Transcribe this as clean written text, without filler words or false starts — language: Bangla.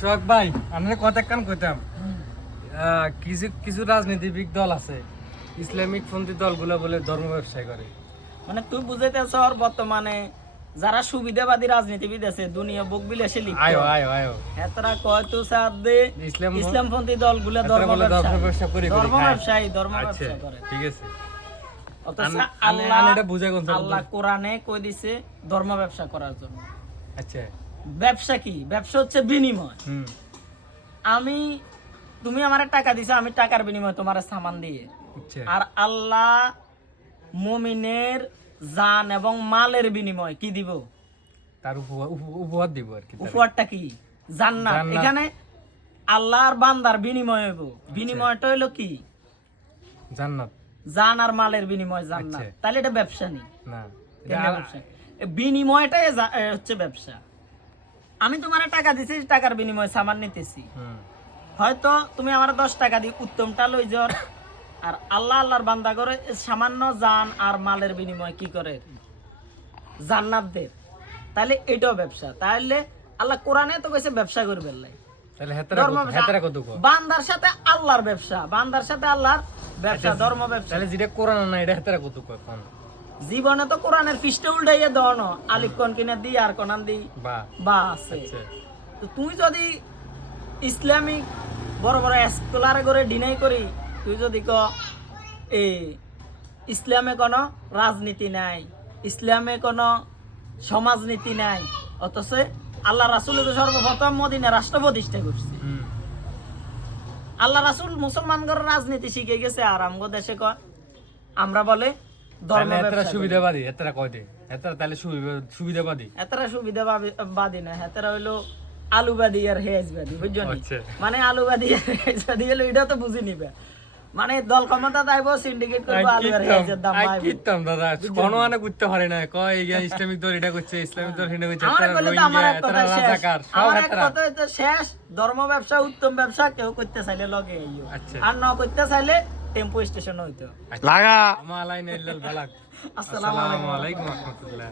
সোহাগ ভাই আমরা কথা কান কইতাম কিছু কিছু রাজনীতিবিদ দল আছে ইসলামিক পন্থী দলগুলো বলে ধর্ম ব্যবসায় করে। মানে তুই বুঝাইতেছ বর্তমানে যারা সুবিধাবাদী রাজনীতিবিদ আছে দুনিয়া বুক বিলাসে লিখতে আয়ো আয়ো আয়ো এতরা কয় তো সাথে ইসলামপন্থী দলগুলো ধর্ম ব্যবসা করে ধর্ম ব্যবসায়ী ধর্ম আচ্ছা ব্যবসা করে। ঠিক আছে অথচ আল্লাহ এটা বুঝা কোন আল্লাহ কোরআনে কই দিছে ধর্ম ব্যবসা করার জন্য। আচ্ছা ব্যবসা কি? ব্যবসা হচ্ছে বিনিময়। আমি তুমি আমারে টাকা দিছো, আমি টাকার বিনিময়ে তোমার সামান দিয়ে। আচ্ছা আর আল্লাহ মুমিনের জান এবং মালের বিনিময় কি দিব? তার উপহার দিব আর কি। উপহারটা কি? জান্নাত। এখানে আল্লাহর বান্দার বিনিময় হইব। বিনিময়টা হইলো কি? জান্নাত। জান আর মালের বিনিময় জান্নাত। তাহলে এটা ব্যবসা নেই না, এটা ব্যবসা। বিনিময়টাই হচ্ছে ব্যবসা। আমি তোমারে টাকা দিছি, টাকার বিনিময়ে সামান নিতেছি। হয়তো তুমি আমার 10 টাকা দিয়ে উত্তমটা লই যাও, আর আল্লাহ আল্লাহর বান্দা করে সামান্য জান আর মালের বিনিময় কি করে? জান্নাত দেয়। তাহলে এটাও ব্যবসা। তাহলে আল্লাহ কোরআনে তো কইছে ব্যবসা করবে। তাহলে হেতরা কত কো বান্দার সাথে আল্লাহর ব্যবসা, বান্দার সাথে আল্লাহর ব্যবসা, ধর্ম ব্যবসা। তাহলে যেটা কোরআন না এটা হেতরা কত কো কোন জীবনে তো কোরআনের পৃষ্ঠে উল্টাইয়া দাও না, আলিফ কোন কিনা দি আর কোনান দি বা আছে। তো তুই যদি ইসলামিক বড় বড় স্কলারে করে ডিনাই করি, তুই যদি ক এই ইসলামে কোনো রাজনীতি নাই, ইসলামে কোনো সমাজনীতি নাই, অথচ আল্লাহ রাসূল তো সর্বপ্রথম মদিনা রাষ্ট্র প্রতিষ্ঠা করছে। আল্লাহ রাসূল মুসলমানদের রাজনীতি শিখে গেছে, আর আমগো দেশে কয় আমরা বলে ধর্ম ব্যবসা সুবিধাবাদী। এতরা কয় দে এতরা তাহলে সুবিধাবাদী। এতরা সুবিধাবাদী না, এতরা হইলো আলুবাদী আর হেজবাদী, বুঝছো নি? মানে আলুবাদী আর হেজবাদী হলো এটা তো বুঝি নিবে। মানে দল ক্ষমতা দাইবো, সিন্ডিকেট করব, আলু আর হেজের দাম বাড়াইবো। কিতাম দাদা কোনো আনে করতে পারে না, কয় এই ইসলামিক দল এটা করছে, ইসলামিক দল এটা করছে, আমার বলে তো আমার এক কথা শেষ। রাজাকার সব আমার এক হেতরা। কথা হইতো শেষ, ধর্ম ব্যবসা উত্তম ব্যবসা, কেউ করতে চাইলে লগে আইও, আর না করতে চাইলে টেম্পো স্টেশন হইতো। লাগা আমালাইন ইল্লাল বালাগ। আসসালামু আলাইকুম ওয়া রাহমাতুল্লাহ।